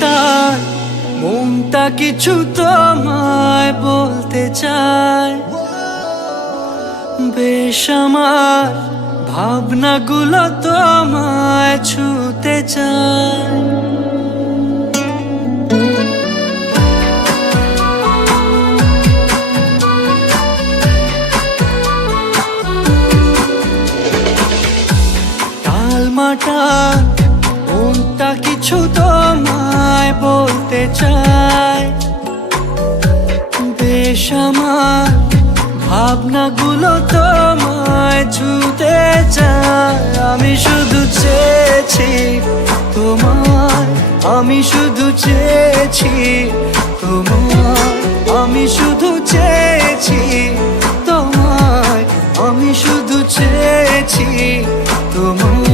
মাটার মনটা কিছু তোমায় বলতে চায়। বেশ আমার ভাবনাগুলো তোমায় ছুতে চায়। টালমাটাল মনটা কিছু তোমায় বলতে চায়। বেশ আমার ভাবনাগুলো তোমায় ছুতে চায়। আমি শুধু চেয়েছি তোমায়, আমি শুধু চেয়েছি তোমায়, আমি শুধু চেয়েছি তোমায়, আমি শুধু চেয়েছি তোমায়।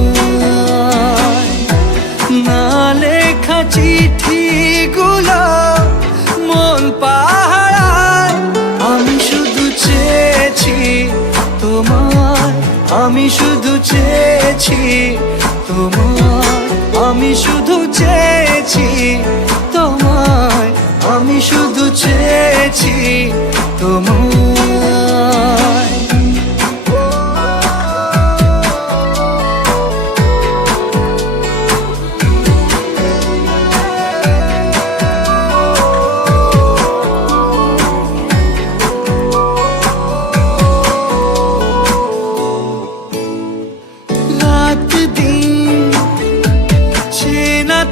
না লেখা চিঠিগুলো মন পাহারায়। আমি শুধু চেয়েছি তোমায়, আমি শুধু চেয়েছি তোমায়, আমি শুধু চেয়েছি তোমায়, আমি শুধু চেয়েছি তোমায়।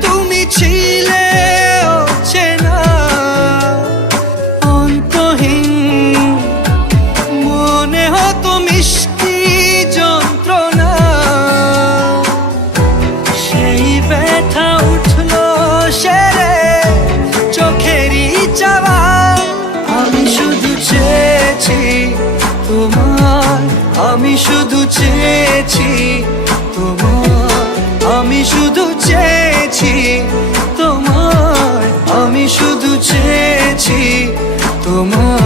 তুমি ছিলে অচেনা অন্তহীন, মনে হতো মিষ্টি যন্ত্রণা। সেই ব্যথা উঠলো সেরে চোখেরই চাওয়া। আমি শুধু চেয়েছি তোমায়, আমি শুধু চেয়েছি তোমায়, আমি শুধু চেয়েছি তোমায়, আমি শুধু চেয়েছি তোমায়।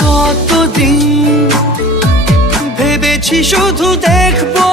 কতদিন ভেবেছি শুধু দেখবো